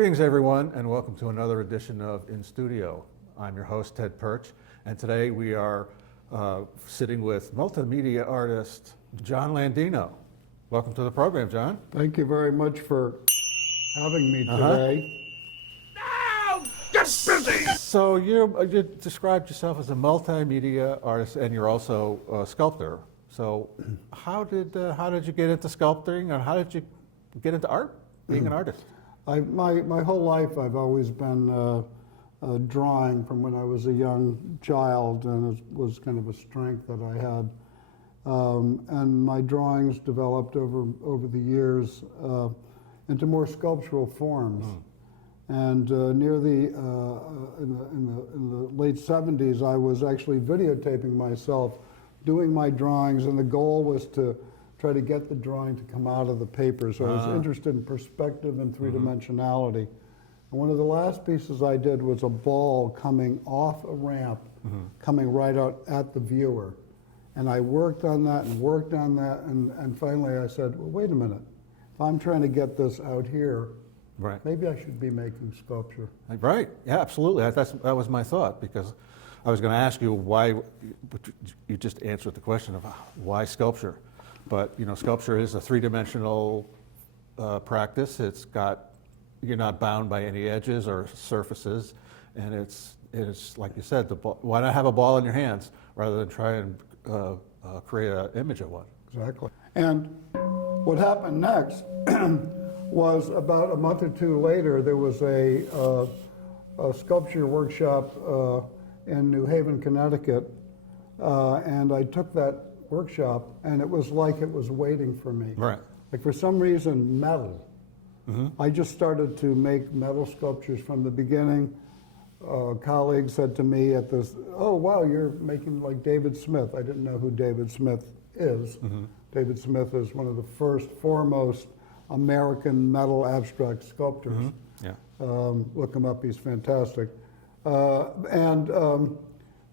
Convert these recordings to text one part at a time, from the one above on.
Greetings, everyone, and welcome to another edition of In Studio. I'm your host, Ted Perch, and today we are sitting with multimedia artist John Landino. Welcome to the program, John. Thank you very much for having me today. Now, get busy! So you described yourself as a multimedia artist, and you're also a sculptor. So how did you get into sculpting, and how did you get into art, being an artist? My whole life I've always been drawing from when I was a young child, and it was kind of a strength that I had. And my drawings developed over the years into more sculptural forms. And near in the late 70s, I was actually videotaping myself doing my drawings, and the goal was to try to get the drawing to come out of the paper. So I was interested in perspective and three-dimensionality. And one of the last pieces I did was a ball coming off a ramp, coming right out at the viewer. And I worked on that and worked on that, and finally I said, well, wait a minute. If I'm trying to get this out here, right, maybe I should be making sculpture. Right, yeah, absolutely. That was my thought, because I was going to ask you why, but you just answered the question of why sculpture. But you know, sculpture is a three-dimensional practice. You're not bound by any edges or surfaces, and it's like you said, why not have a ball in your hands rather than try and create an image of one? Exactly. And what happened next was about a month or two later, there was a sculpture workshop in New Haven, Connecticut, and I took that workshop, and it was like it was waiting for me. Right. Like for some reason, metal. I just started to make metal sculptures from the beginning. A colleague said to me at this, oh wow, you're making like David Smith. I didn't know who David Smith is. David Smith is one of the foremost American metal abstract sculptors. Yeah. Look him up, he's fantastic.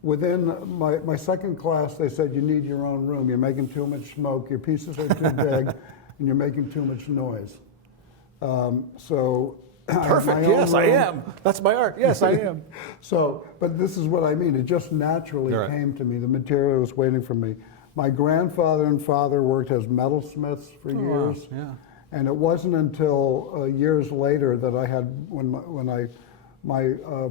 Within my second class, they said, you need your own room. You're making too much smoke, your pieces are too big, and you're making too much noise. Perfect, yes, I am. That's my art, yes, I am. But this is what I mean. It just naturally came to me. The material was waiting for me. My grandfather and father worked as metalsmiths for years. Wow. Yeah. And it wasn't until years later that I had, when I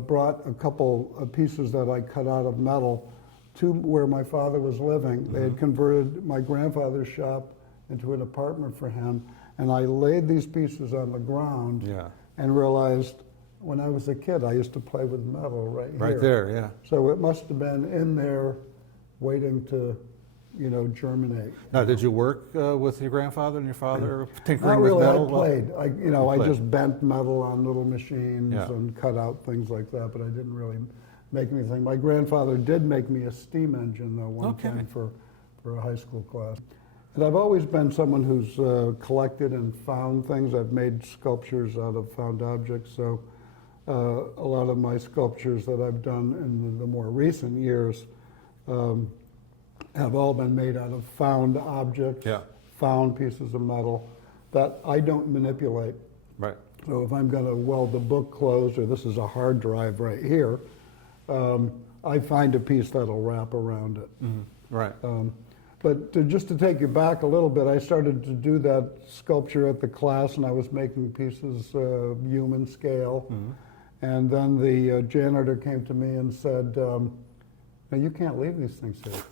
brought a couple of pieces that I cut out of metal to where my father was living. They had converted my grandfather's shop into an apartment for him, and I laid these pieces on the ground and realized when I was a kid I used to play with metal right here. Right there, yeah. So it must have been in there waiting to, you know, germinate. Now, did you work with your grandfather and your father tinkering Not really, with metal? I played. I just bent metal on little machines and cut out things like that, but I didn't really make anything. My grandfather did make me a steam engine, though, one time for a high school class. And I've always been someone who's collected and found things. I've made sculptures out of found objects, so a lot of my sculptures that I've done in the more recent years have all been made out of found objects, found pieces of metal that I don't manipulate. Right. So if I'm going to weld the book closed, or this is a hard drive right here, I find a piece that'll wrap around it. Right. But just to take you back a little bit, I started to do that sculpture at the class, and I was making pieces human scale. And then the janitor came to me and said, "No, you can't leave these things here."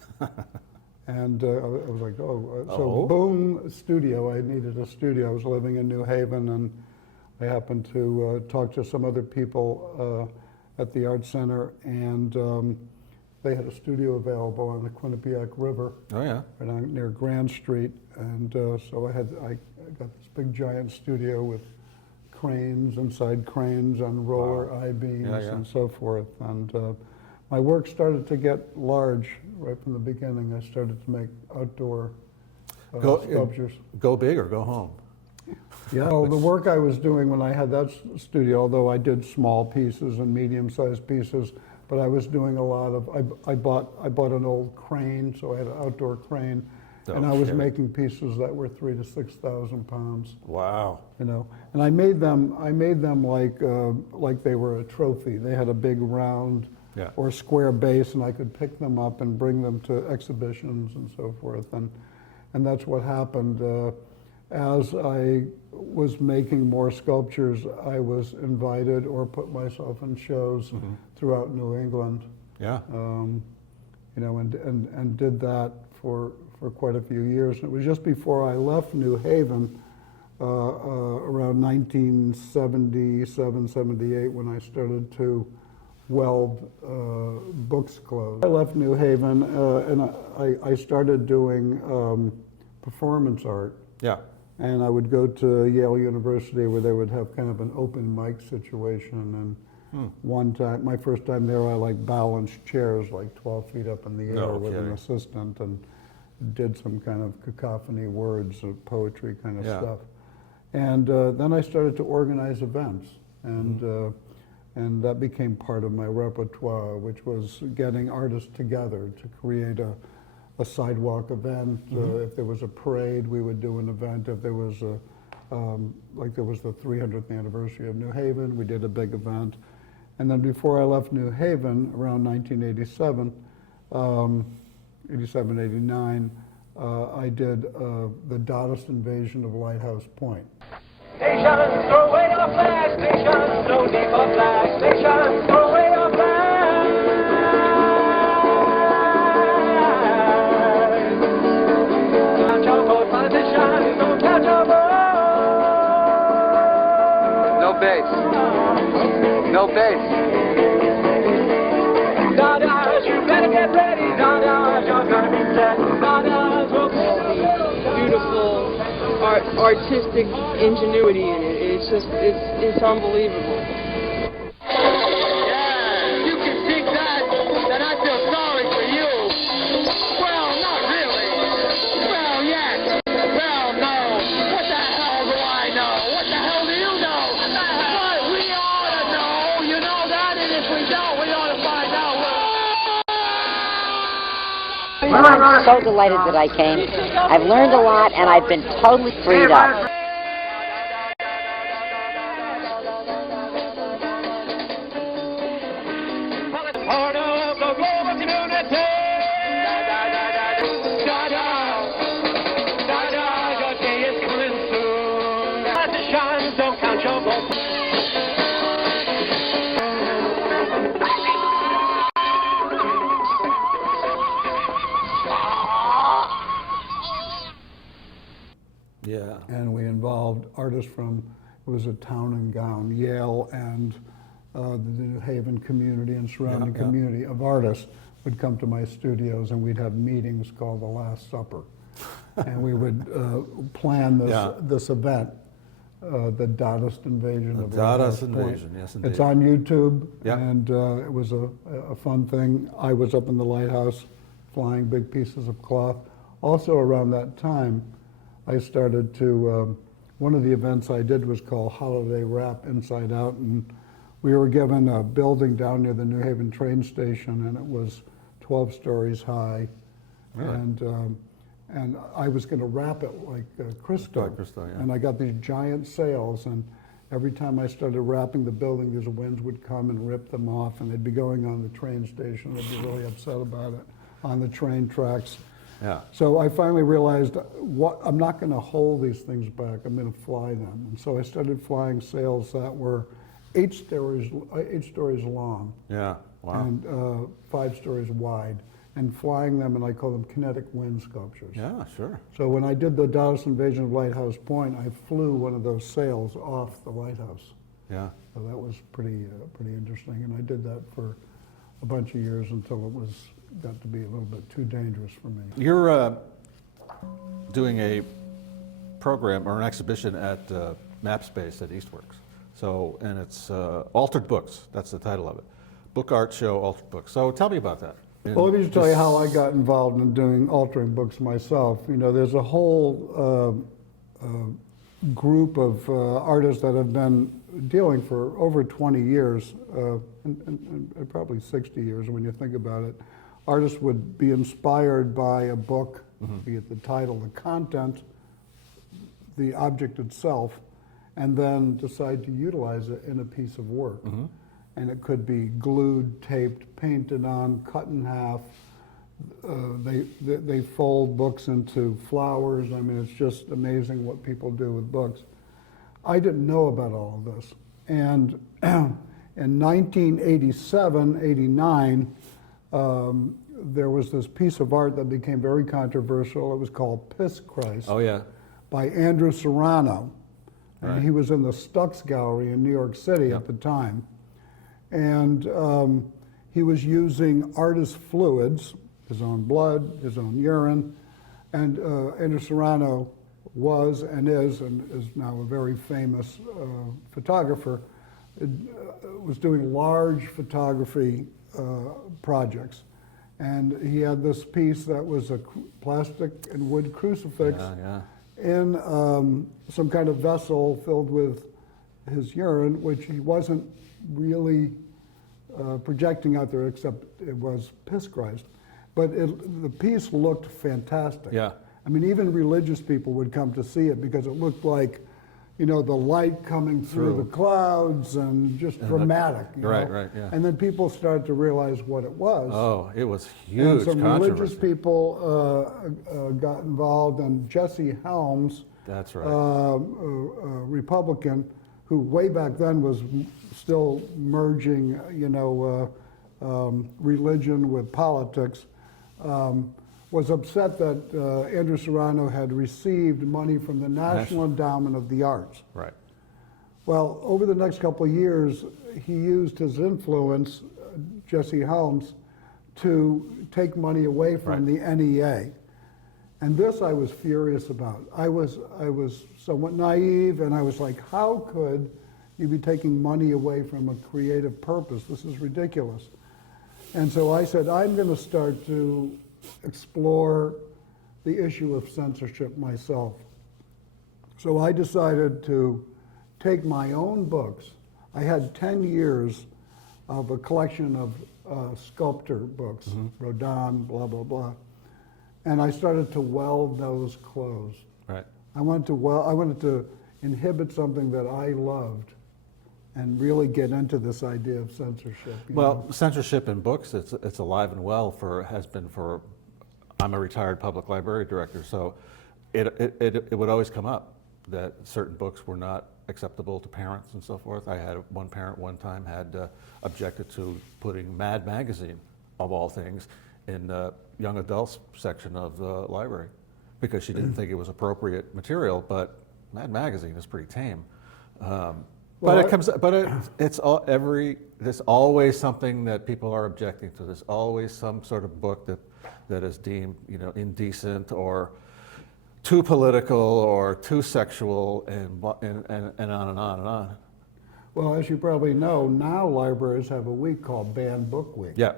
And I was like, so boom, studio. I needed a studio. I was living in New Haven, and I happened to talk to some other people at the Art Center, and they had a studio available on the Quinnipiac River. Oh yeah. Right on, near Grand Street, and so I got this big giant studio with cranes, inside cranes on roller I-beams and so forth, and my work started to get large right from the beginning. I started to make outdoor sculptures. Go big or go home? Yeah, well, the work I was doing when I had that studio, although I did small pieces and medium-sized pieces, but I was doing a lot of, I bought an old crane, so I had an outdoor crane, And I was Okay. making pieces that were 3,000 to 6,000 pounds. Wow. You know, and I made them like they were a trophy. They had a big round Yeah. or square base, and I could pick them up and bring them to exhibitions and so forth. And that's what happened. As I was making more sculptures, I was invited or put myself in shows throughout New England. Yeah. You know, and did that for quite a few years. And it was just before I left New Haven, around 1977, 78, when I started to weld books closed. I left New Haven and I started doing performance art. Yeah. And I would go to Yale University where they would have kind of an open mic situation. And one time, my first time there, I like balanced chairs like 12 feet up in the air No with an kidding. assistant and did some kind of cacophony words of poetry kind of Yeah. stuff. And then I started to organize events. And that became part of my repertoire, which was getting artists together to create a sidewalk event. If there was a parade, we would do an event. If there was like there was the 300th anniversary of New Haven, we did a big event. And then before I left New Haven, around 1987, 87, 89, I did the Dadaist invasion of Lighthouse Point. Nations, throw away your flags, nations, no need for flags, nations, throw away your flags. Count your vote, politicians, don't count your vote. No bass. No bass. Dadas, you better get ready, Dadas, you're gonna be set, Dadas will be beautiful artistic ingenuity in it. It's just, it's unbelievable. Yeah, you can think that, then I feel sorry for you. Well, not really. Well, yes. Well, no. What the hell do I know? What the hell do you know? But we ought to know, you know that, and if we don't, we ought to find out. Well, I'm so delighted that I came. I've learned a lot, and I've been totally freed up. part of the global community. Your day is coming soon. Politicians, don't count your votes. Yeah. And we involved artists from, it was a town and gown, Yale and the New Haven community and surrounding Yeah, yeah. community of artists would come to my studios, and we'd have meetings called the Last Supper. And we would plan this, Yeah. this event, the Dadaist invasion The of Dadaist Lighthouse Point. invasion, yes, indeed. It's on YouTube, Yeah. and it was a fun thing. I was up in the lighthouse flying big pieces of cloth. Also around that time, I started to, one of the events I did was called Holiday Wrap Inside Out, and we were given a building down near the New Haven train station, and it was 12 stories high. Really? And I was going to wrap it like Cristo. Like Cristo, yeah. And I got these giant sails, and every time I started wrapping the building, these winds would come and rip them off, and they'd be going on the train station. They'd be really upset about it on the train tracks. Yeah. So I finally realized, I'm not going to hold these things back. I'm going to fly them. And so I started flying sails that were 8 stories long Yeah. Wow. and 5 stories wide, and flying them, and I call them kinetic wind sculptures. Yeah, sure. So when I did the Dadaist invasion of Lighthouse Point, I flew one of those sails off the lighthouse. Yeah. So that was pretty interesting, and I did that for a bunch of years until it got to be a little bit too dangerous for me. You're doing a program or an exhibition at Map Space at Eastworks. So, and it's Altered Books. That's the title of it. Book art show, Altered Books. So tell me about that. Well, let me just tell you how I got involved in doing altering books myself. You know, there's a whole group of artists that have been dealing for over 20 years, and probably 60 years when you think about it. Artists would be inspired by a book You get the title, the content, the object itself, and then decide to utilize it in a piece of work. And it could be glued, taped, painted on, cut in half. They fold books into flowers. I mean, it's just amazing what people do with books. I didn't know about all of this. And in 1987, 89, there was this piece of art that became very controversial. It was called Piss Christ Oh, yeah. by Andrew Serrano. And Right. he was in the Stux Gallery in New York City Yep. at the time. And he was using artist fluids, his own blood, his own urine. And Andrew Serrano was and is now a very famous photographer, was doing large photography projects. And he had this piece that was a plastic and wood crucifix Yeah, in some kind of vessel filled with his urine, which he wasn't really projecting out there, except it was Piss Christ. But the piece looked fantastic. Yeah. I mean, even religious people would come to see it because it looked like, the light coming through the clouds and just dramatic. Right, right, yeah. And then people started to realize what it was. Oh, it was And huge some controversy. religious people got involved, and Jesse Helms, That's right. a Republican, who way back then was still merging, religion with politics, was upset that Andrew Serrano had received money from the National Endowment of the Arts. Right. Well, over the next couple of years, he used his influence, Jesse Helms, to take money away from the NEA. And this I was furious about. I was somewhat naive, and I was like, how could you be taking money away from a creative purpose? This is ridiculous. And so I said, I'm going to start to explore the issue of censorship myself. So I decided to take my own books. I had 10 years of a collection of sculptor books, Rodin, blah, blah, blah. And I started to weld those closed. Right. I wanted to inhibit something that I loved and really get into this idea of censorship. you Well, know. censorship in books, it's alive and well has been for, I'm a retired public library director, so it would always come up that certain books were not acceptable to parents and so forth. I had one parent one time had objected to putting Mad Magazine, of all things, in the young adults section of the library because she didn't think it was appropriate material, but Mad Magazine is pretty tame. It's there's always something that people are objecting to. There's always some sort of book that is deemed, indecent or too political or too sexual, and on and on and on. Well, as you probably know, now libraries have a week called Banned Book Week. Yeah.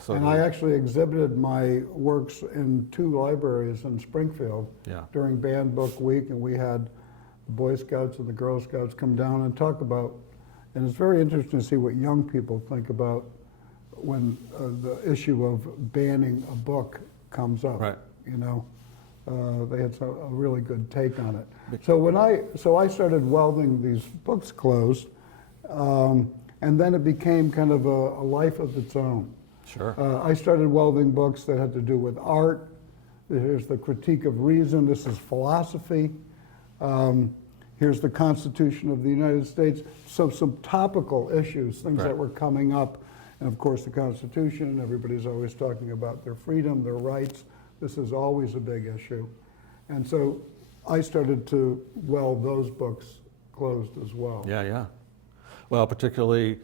So And I actually exhibited my works in 2 libraries in Springfield during Banned Book Week, and we had the Boy Scouts and the Girl Scouts come down and talk about, and it's very interesting to see what young people think about when the issue of banning a book comes up. Right. They had a really good take on it. So I started welding these books closed, and then it became kind of a life of its own. Sure. I started welding books that had to do with art. Here's the Critique of Reason. This is philosophy. Here's the Constitution of the United States. So some topical issues, things that were coming up. And of course the Constitution, everybody's always talking about their freedom, their rights. This is always a big issue. And so I started to weld those books closed as well. Yeah. Well, particularly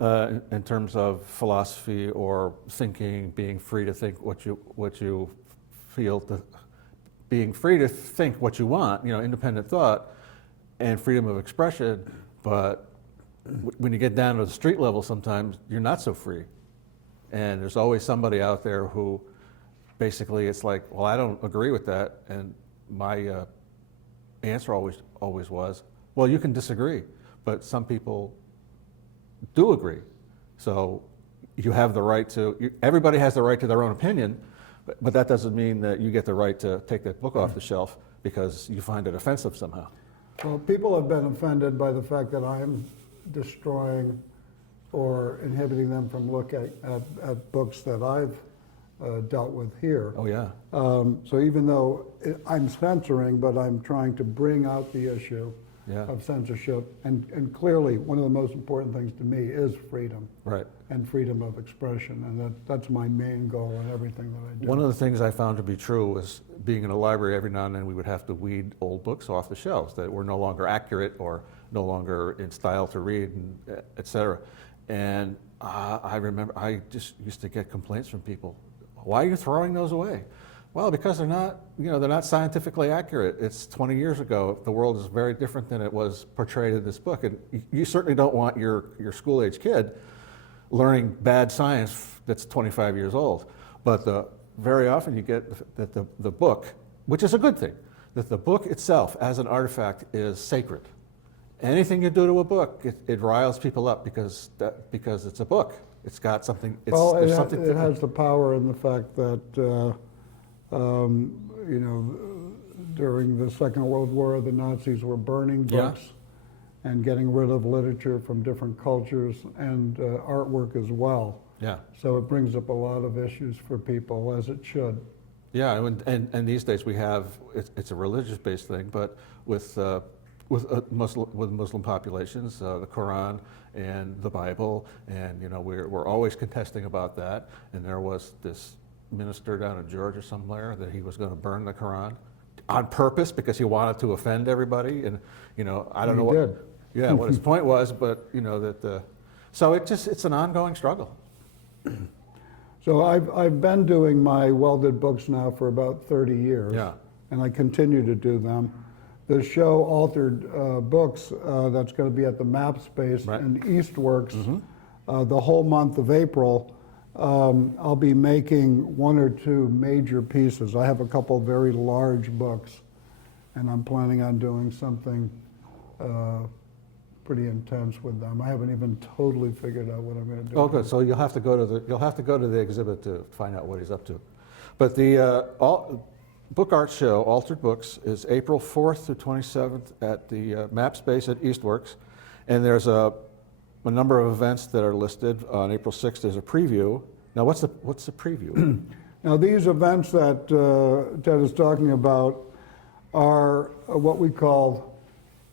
in terms of philosophy or thinking, being free to think what you feel, being free to think what you want, independent thought and freedom of expression. But when you get down to the street level, sometimes you're not so free. And there's always somebody out there who basically it's like, well, I don't agree with that. And my answer always was, well, you can disagree, but some people do agree. So you have the right to, everybody has the right to their own opinion, But that doesn't mean that you get the right to take that book off the shelf because you find it offensive somehow. Well, people have been offended by the fact that I'm destroying or inhibiting them from looking at books that I've dealt with here. Oh, yeah. So even though I'm censoring, but I'm trying to bring out the issue Yeah. of censorship. And clearly, one of the most important things to me is freedom Right. and freedom of expression. And that's my main goal in everything that I do. One of the things I found to be true was being in a library, every now and then we would have to weed old books off the shelves that were no longer accurate or no longer in style to read, and et cetera. And I remember I just used to get complaints from people. Why are you throwing those away? Well, because they're not scientifically accurate. It's 20 years ago. The world is very different than it was portrayed in this book. And you certainly don't want your school-age kid learning bad science that's 25 years old. But very often you get that the book, which is a good thing, that the book itself as an artifact is sacred. Anything you do to a book, it riles people up because it's a book. It's got something. Well, there's it something. has the power in the fact that, during the Second World War, the Nazis were burning Yeah. books and getting rid of literature from different cultures and artwork as well. Yeah. So it brings up a lot of issues for people, as it should. Yeah, and these days we have it's a religious-based thing, but with Muslim populations, the Quran and the Bible, and we're always contesting about that. And there was this minister down in Georgia somewhere that he was going to burn the Quran on purpose because he wanted to offend everybody. And I don't know what. did. Yeah, what his point was, but so it's an ongoing struggle. So I've been doing my welded books now for about 30 years. Yeah. And I continue to do them. The show Altered Books, that's going to be at the Map Space Right. in Eastworks the whole month of April. I'll be making one or two major pieces. I have a couple very large books, and I'm planning on doing something pretty intense with them. I haven't even totally figured out what I'm going to do. Oh, good. So you'll have to go to the exhibit to find out what he's up to. But the Book Art Show, Altered Books, is April 4th through 27th at the Map Space at Eastworks, and there's a number of events that are listed. On April 6th, there's a preview. Now, what's the preview? Now, these events that Ted is talking about are what we call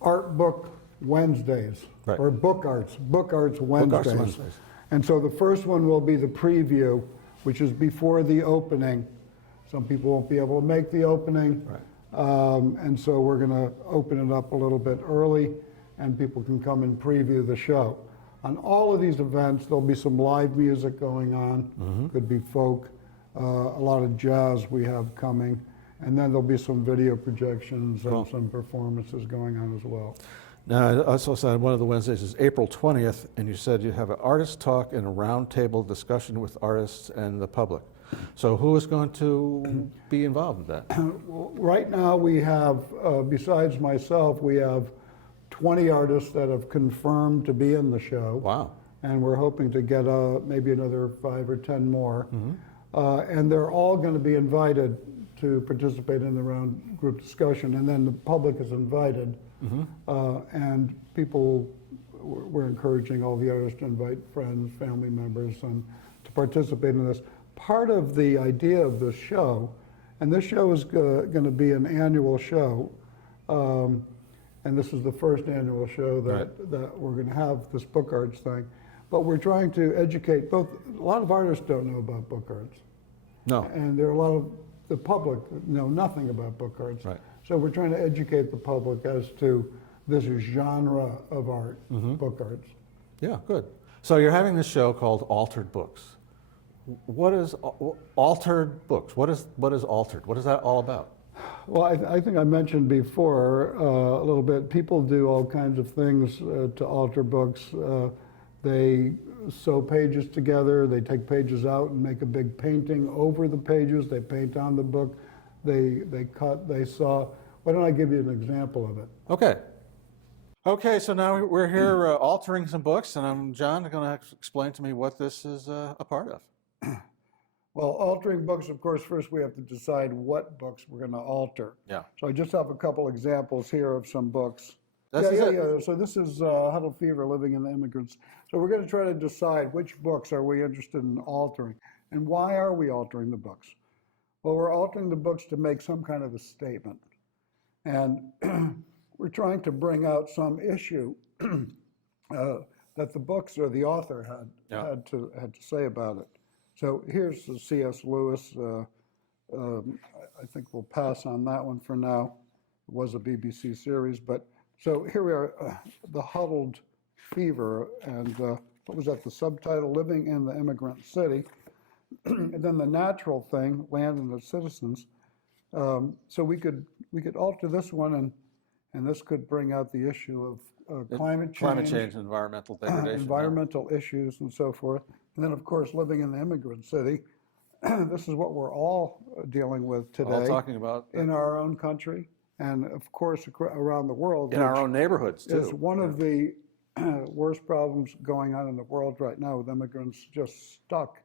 Art Book Wednesdays, Right. or Book Arts Wednesdays. Wednesdays. And so the first one will be the preview, which is before the opening. Some people won't be able to make the opening. Right. And so we're going to open it up a little bit early, and people can come and preview the show. On all of these events, there'll be some live music going on. Could be folk, a lot of jazz we have coming, and then there'll be some video projections Cool. and some performances going on as well. Now, I also said one of the Wednesdays is April 20th, and you said you have an artist talk and a roundtable discussion with artists and the public. So who is going to be involved in that? Right now, we have, besides myself, we have 20 artists that have confirmed to be in the show. Wow. And we're hoping to get maybe another 5 or 10 more. And they're all going to be invited to participate in the round group discussion, and then the public is invited. And people, we're encouraging all the artists to invite friends, family members, and to participate in this. Part of the idea of this show, and this show is going to be an annual show, and this is the first annual show that we're going to have this book arts thing, but we're trying to educate both. A lot of artists don't know about book arts. No. And there are a lot of the public that know nothing about book arts. Right. So we're trying to educate the public as to this genre of art, book arts. Yeah, good. So you're having this show called Altered Books. What is Altered Books? What is Altered? What is that all about? Well, I think I mentioned before a little bit, people do all kinds of things to alter books. They sew pages together, they take pages out and make a big painting over the pages, they paint on the book, they cut, they saw. Why don't I give you an example of it? Okay. Okay, so now we're here altering some books, and John going to explain to me what this is a part of. Well, altering books, of course, first we have to decide what books we're going to alter. Yeah. So I just have a couple examples here of some books. This is it. Yeah. So this is Huddle Fever, Living in the Immigrants. So we're going to try to decide which books are we interested in altering, and why are we altering the books? Well, we're altering the books to make some kind of a statement, and we're trying to bring out some issue that the books or the author had to say about it. So here's the C.S. Lewis. I think we'll pass on that one for now. It was a BBC series, but so here we are, The Huddled Fever, and what was that? The subtitle, Living in the Immigrant City, and then The Natural Thing, Land and the Citizens. So we could alter this one, and this could bring out the issue of climate change, environmental degradation. environmental issues, and so forth. And then, of course, living in the immigrant city. This is what we're all dealing with today. All talking about in our own country, and of course around the world. in our own neighborhoods too. It's one of the worst problems going on in the world right now, with immigrants just stuck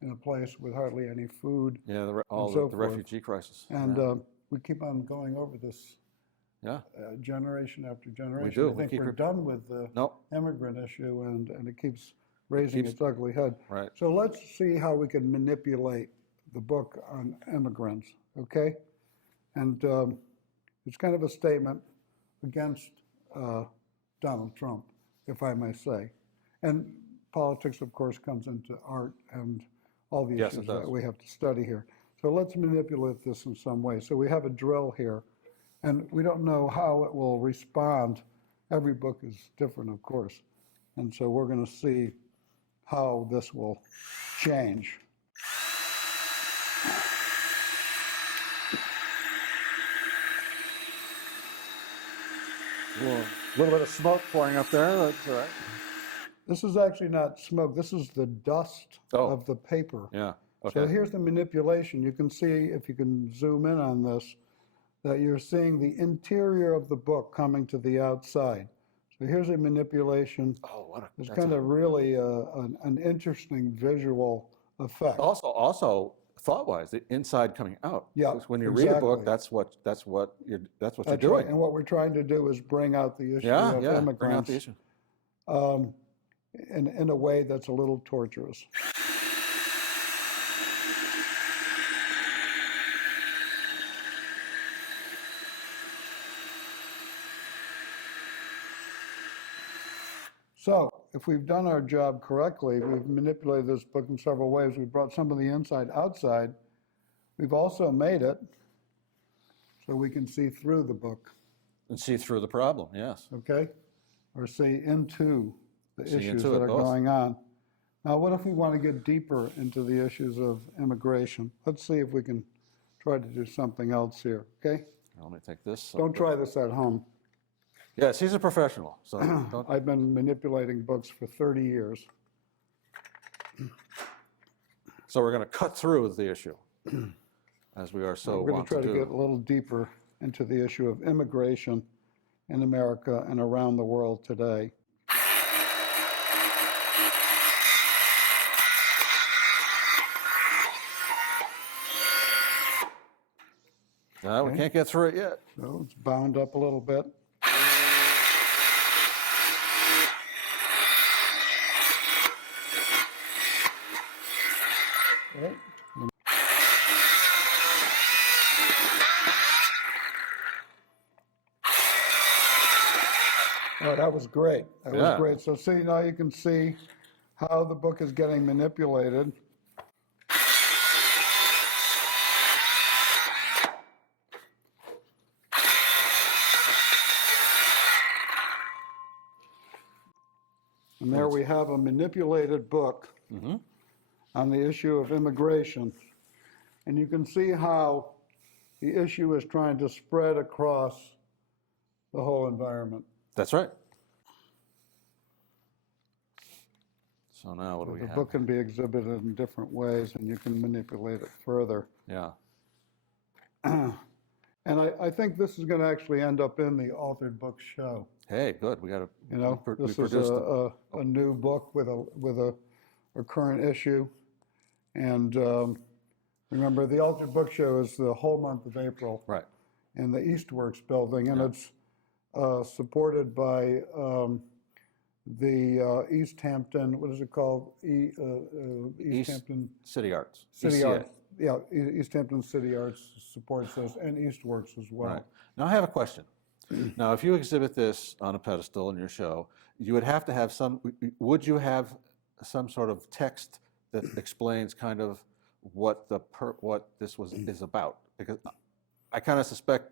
in a place with hardly any food. Yeah, the forth. refugee crisis. And we keep on going over this yeah. generation after generation. We do. I think we're done with the immigrant issue, and it keeps raising its ugly head. Right. So let's see how we can manipulate the book on immigrants, okay? And it's kind of a statement against Donald Trump, if I may say. And politics, of course, comes into art and all the Yes, issues it does. that we have to study here. So let's manipulate this in some way. So we have a drill here, and we don't know how it will respond. Every book is different, of course. And so we're going to see how this will change. A little bit of smoke pouring up there. That's all right. This is actually not smoke. This is the dust of the paper. Yeah. Okay. So here's the manipulation. You can see, if you can zoom in on this, that you're seeing the interior of the book coming to the outside. So here's a manipulation. Oh, what a! It's kind of really an interesting visual effect. Also, thought-wise, the inside coming out. Yeah, Because when you read a book, exactly. that's what you're That's doing. right. And what we're trying to do is bring out the issue Yeah, of yeah. immigrants Bring out the issue. in a way that's a little torturous. So, if we've done our job correctly, we've manipulated this book in several ways. We've brought some of the inside outside. We've also made it so we can see through the book, And see through the problem. Yes. okay? Or see into the See issues into that it, are both. going on. Now, what if we want to get deeper into the issues of immigration? Let's see if we can try to do something else here, okay? Let me take this. Don't try this at home. Yes, he's a professional. So don't. I've been manipulating books for 30 years. So we're going to cut through the issue, as we are so We're going want to try to to do. get a little deeper into the issue of immigration in America and around the world today. No, we can't get through it yet. So it's bound up a little bit. Okay. Oh, that was great. That was Yeah. great. So see, now you can see how the book is getting manipulated. And there we have a manipulated book on the issue of immigration. And you can see how the issue is trying to spread across the whole environment. That's right. So now what do we The have? book can be exhibited in different ways, and you can manipulate it further. Yeah. And I think this is going to actually end up in the authored book show. Hey, good. We got to. You know, we this is produced it. a new book with a current issue, and Remember, the Altered Book Show is the whole month of April Right. in the Eastworks building, and it's supported by the East Hampton, what is it called? East Hampton City Arts. City ECA. Arts. Yeah, East Hampton City Arts supports this, and Eastworks as well. Right. Now I have a question. Now, if you exhibit this on a pedestal in your show, you would have to have would you have some sort of text that explains kind of what this is about? Because I kind of suspect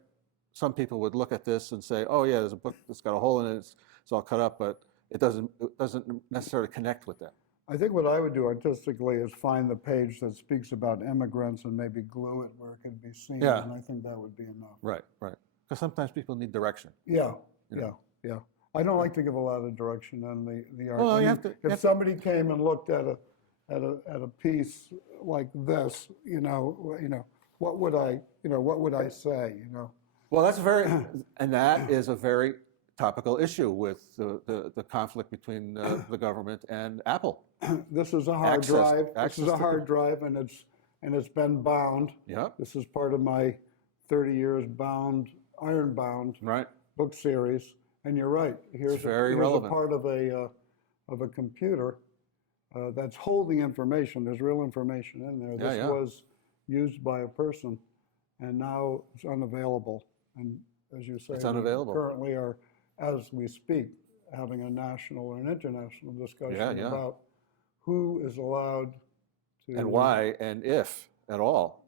some people would look at this and say, oh yeah, there's a book that's got a hole in it, it's all cut up, but it doesn't necessarily connect with that. I think what I would do artistically is find the page that speaks about immigrants and maybe glue it where it can be seen, Yeah. and I think that would be enough. Right, right. Because sometimes people need direction. Yeah, You know. yeah. I don't like to give a lot of direction on the art. Well, I you mean, have to- you if have to- somebody came and looked at a piece like this, what would I say? Well, that's and that is a very topical issue with the conflict between the government and Apple. This is a hard Access- drive. This access is a to hard drive, and it's been bound. Yeah, This is part of my 30 years bound, iron bound right. book series. And you're right. Here's very a relevant. part of a computer that's holding information. There's real information in there. Yeah, This yeah. was used by a person, and now it's unavailable. And as you say, It's we unavailable. currently are, as we speak, having a national or an international discussion Yeah, yeah. about who is allowed to And why and if at all.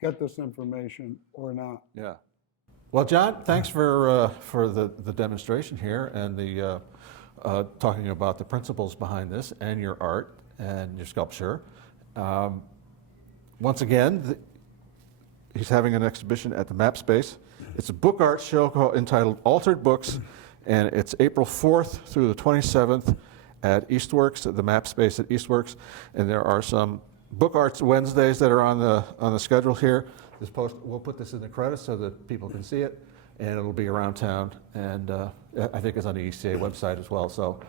get this information or not. Yeah. Well, John, thanks for the demonstration here and the talking about the principles behind this and your art and your sculpture. Once again, he's having an exhibition at the Map Space. It's a book art show entitled Altered Books, and it's April 4th through the 27th at Eastworks, at the Map Space at Eastworks, and there are some book arts Wednesdays that are on the schedule here. We'll put this in the credits so that people can see it, and it'll be around town, and I think it's on the ECA website as well. So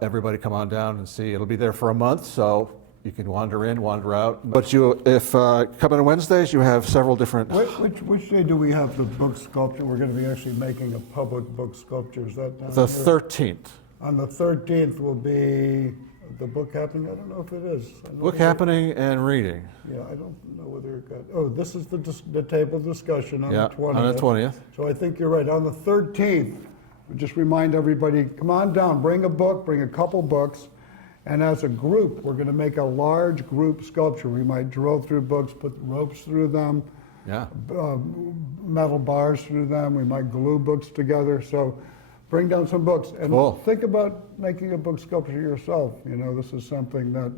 everybody come on down and see. It'll be there for a month, so you can wander in, wander out. But if coming on Wednesdays, you have several different. Which day do we have the book sculpture? We're going to be actually making a public book sculpture. Is that down The here? 13th. On the 13th will be the book happening. I don't know if it is. I know Book whether- happening and reading. Yeah, I don't know whether it got. Oh, this is the table discussion on Yeah, the 20th. on the 20th. So I think you're right. On the 13th, we just remind everybody, come on down, bring a book, bring a couple books, and as a group, we're going to make a large group sculpture. We might drill through books, put ropes through them, Yeah. metal bars through them. We might glue books together. So bring down some books and Cool. think about making a book sculpture yourself. This is something that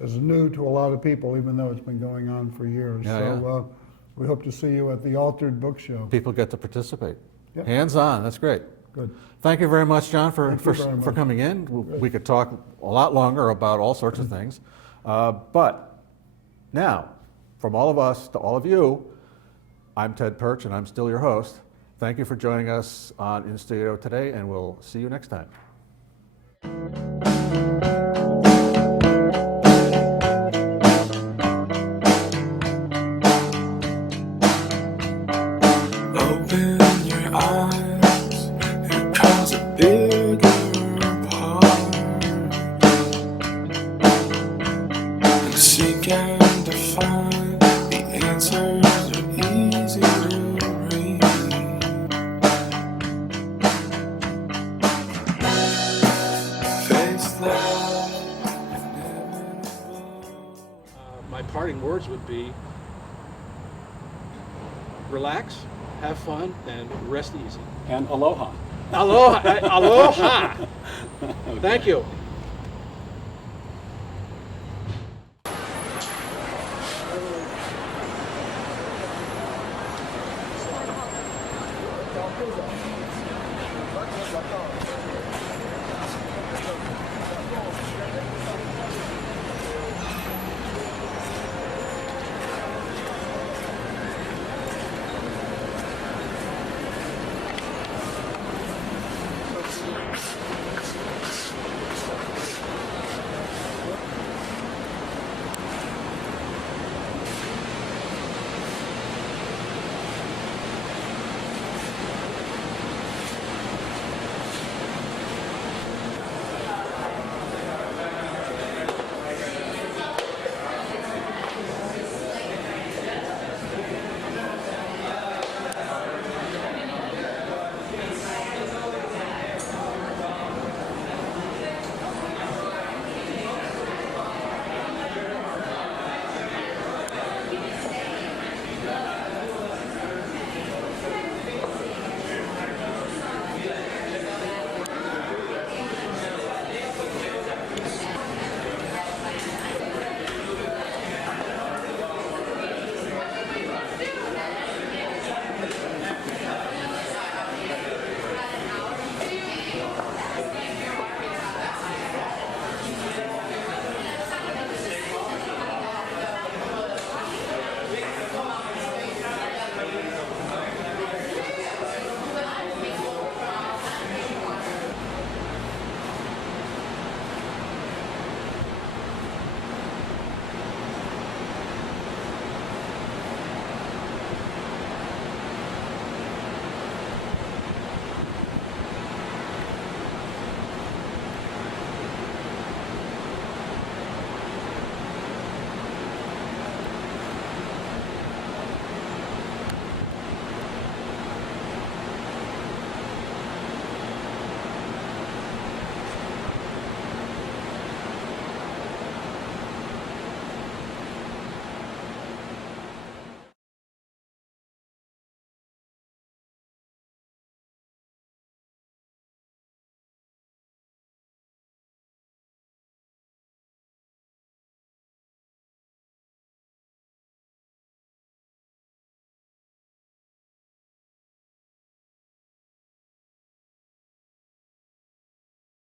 is new to a lot of people, even though it's been going on for years. Yeah, So we hope to see you at the Altered Book Show. People get to participate. Yeah. Hands on. That's great. Good. Thank you very much, John, for Thank you very much. coming in. We could talk a lot longer about all sorts of things. But now, from all of us to all of you, I'm Ted Perch, and I'm still your host. Thank you for joining us on In Studio today, and we'll see you next time. Open your eyes, here comes a bigger part. And seek and define, the answers are easy to read. Face life inevitable. My parting words would be relax, have fun, and rest easy. And aloha. Aloha! Aloha! Thank you. Thank you.